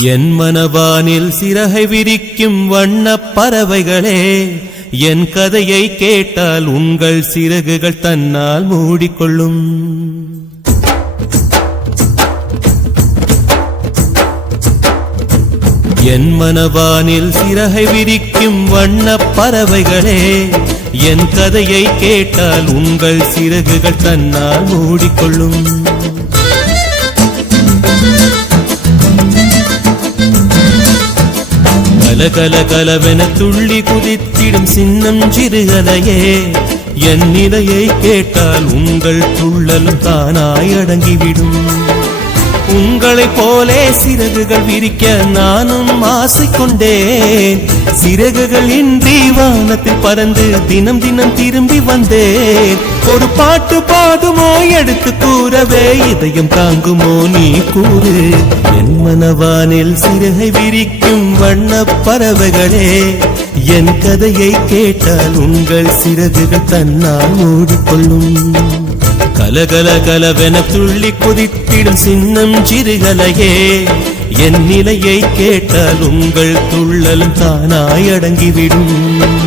என் மனவானில் சிறகை விரிக்கும் வண்ணப் பறவைகளே, என் கதையை கேட்டால் உங்கள் சிறகுகள் தன்னால் மூடிக்கொள்ளும். என் மனவானில் சிறகை விரிக்கும் வண்ணப் பறவைகளே, என் கதையை கேட்டால் உங்கள் சிறகுகள் தன்னால் மூடிக்கொள்ளும். கல கலவென துள்ளி குதித்திடும் சின்னம் சிறுகலையே, என் நிலையை கேட்டால் உங்கள் துள்ளலும் தானாய் அடங்கிவிடும். உங்களைப் போலே சிறகுகள் விரிக்க நானும் ஆசை கொண்டேன். சிறகுகள் இன்றி வானத்தில் பறந்து தினம் தினம் திரும்பி வந்தேன். ஒரு பாட்டு பாடுமோ எடுத்து கூறவே, இதயம் தாங்குமோ நீ கூறு. என் மனவானில் சிறகை விரிக்கும் வண்ணப் பறவைகளே, என் கதையை கேட்டால் உங்கள் சிறகுகள் தன்னால் மூடிக்கொள்ளும். கலகல கலவென துள்ளி குதித்திடும் சின்னம் சிறுகலையே, என் நிலையை கேட்டால் உங்கள் துள்ளலும் தானாய் அடங்கிவிடும்.